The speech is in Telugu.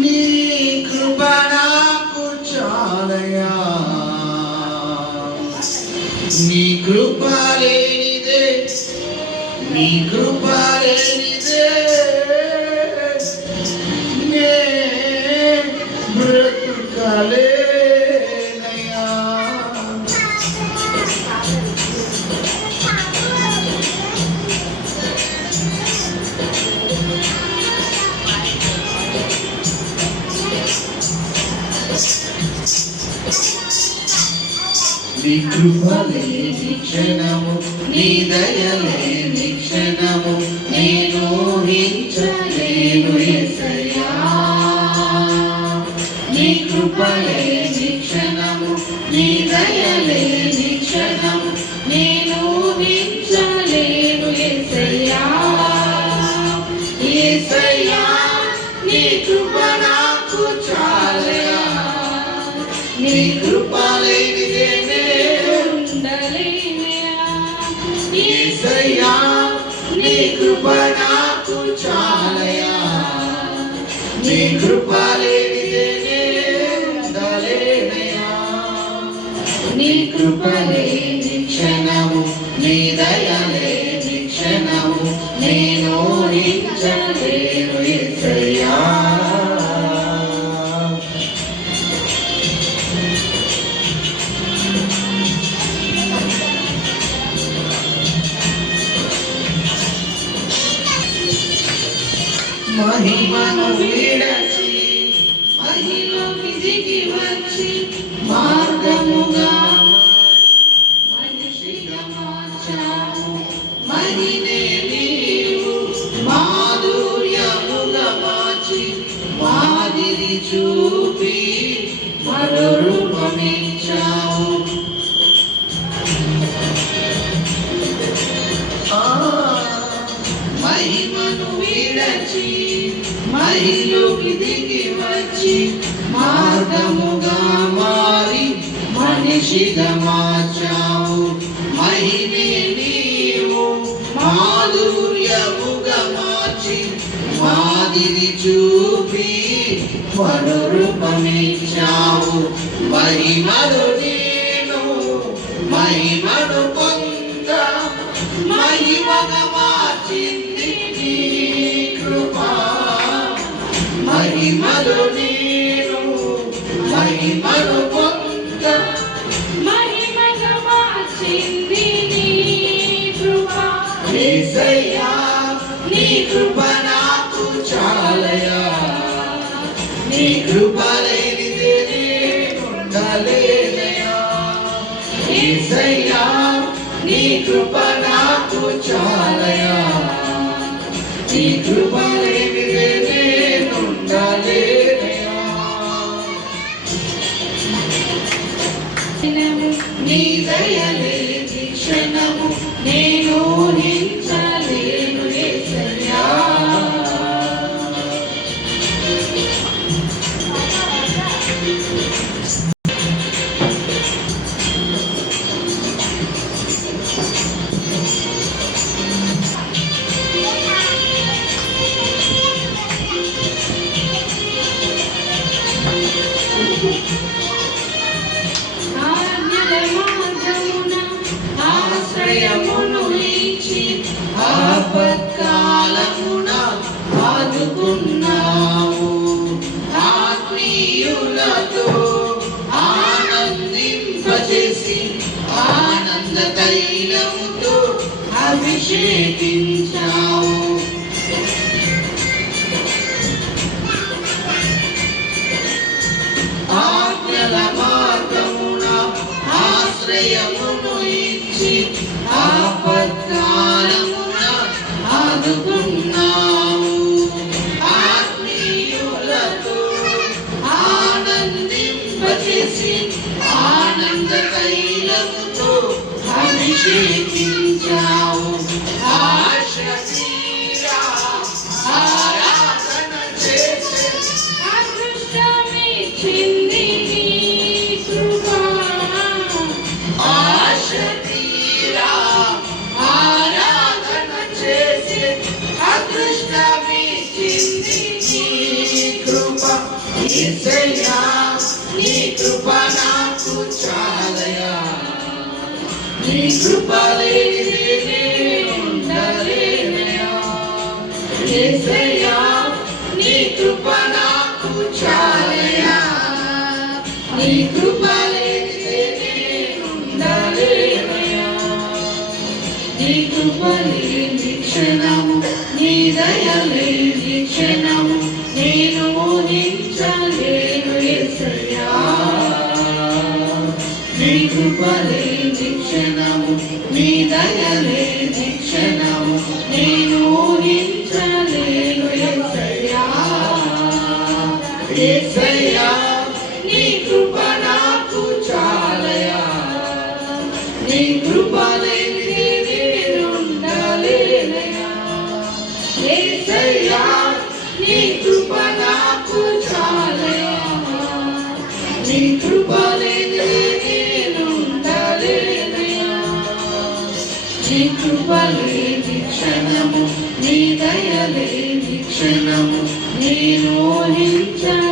నీ కృప నాకు చాలయా, నీ కృప లేనిదే, నీ కృప లేనిదే నే బ్రతుకలేనయా. నీ కృప లేని క్షణము, నీ దయ లేని క్షణము నేను ఊహించలేను యేసయ్యా. నీ కృప లేని క్షణము, నీ దయ లేని క్షణము నేను ఊహించలేను యేసయ్యా. యేసయ్యా నీ కృప నాకు చాలయా, నీ కృప లేనిదే యేసయ్యా. నీ కృప నాకు చాలయా, నీ కృప లేనిదే ఉండలేనయా. నీ కృప లేని క్షణము, నీ దయ లేని క్షణము నేను ఊహించలేను యేసయ్యా. మహిమను విడచి మహిలోకి దిగి వచ్చి మార్గముగా మనిషిగా మార్చావు. మహినే నీవు మాధుర్యముగా మార్చి మాదిరి చూపి మరో రూపమిచ్చావు. మహిమను విడచి మహిలోకి దిగి వచ్చి మార్గముగా మారి మనిషిగా మార్చావు. మహిమే నీవు మాధుర్యముగా మార్చి మాదిరి చూపి మరో రూపమిచ్చావు. మహిమను నేను మహిమను పొంద మహిమగా మార్చింది నీ కృప. మహిమను నేను మహిమను పొంద మహిమగా మార్చింది నీ కృప. యేసయ్యా నీ కృప నాకు చాలయా, నీ కృప లేనిదే నేను ఉండలేనయా. యేసయ్యా నీ కృప నాకు చాలయా, నీ కృప లేనిదే నేను ఉండలేనయా. నీ దయ లేని క్షణము నేను ఊహించలేను యేసయ్యా. ఆశ్రయమును ఇచ్చి ఆపత్కాలమున ఆదుకున్నావు. ఆత్మీయులతో ఆనందింపచేసి ఆనంద తైలముతో అభిషేకించావు. ఆజ్ఞల మార్గమున ఆశ్రయమును ఇచ్చి ఆపత్కాలమున ఆదుకున్నావు. ఆత్మీయులతో ఆనందింపచేసి ఆనంద తైలముతో అభిషేకించావు. ఆశ తీరా ఆరాధన చేసే అదృష్టమిచ్చింది నీ కృప. ఆశ తీరా ఆరాధన చేసే అదృష్టమిచ్చింది నీ కృప లేనిదే నేను ఉండలేనయ్యా. యేసయ్యా నీ కృప నాకు చాలయ్యా. నీ కృప లేనిదే నేను ఉండలేనయ్యా. నీ కృప లేని క్షణము, నీ దయ లేని క్షణము నేను ఊహించలేను యేసయ్యా. నీ కృప లేని క్షణము, నీ దయ లేని క్షణము నేను ఊహించలేను యేసయ్యా. యేసయ్యా నీ కృప నాకు చాలయ్యా. నీ కృప లేనిదే నేను ఉండలేనయ్యా. యేసయ్యా నీ కృప నాకు చాలయ్యా. నీ కృప లేనిదే నేను ఉండలేనయ్యా. నీ కృప లేని క్షణము, నీ దయ లేని క్షణము నేను ఊహించలేను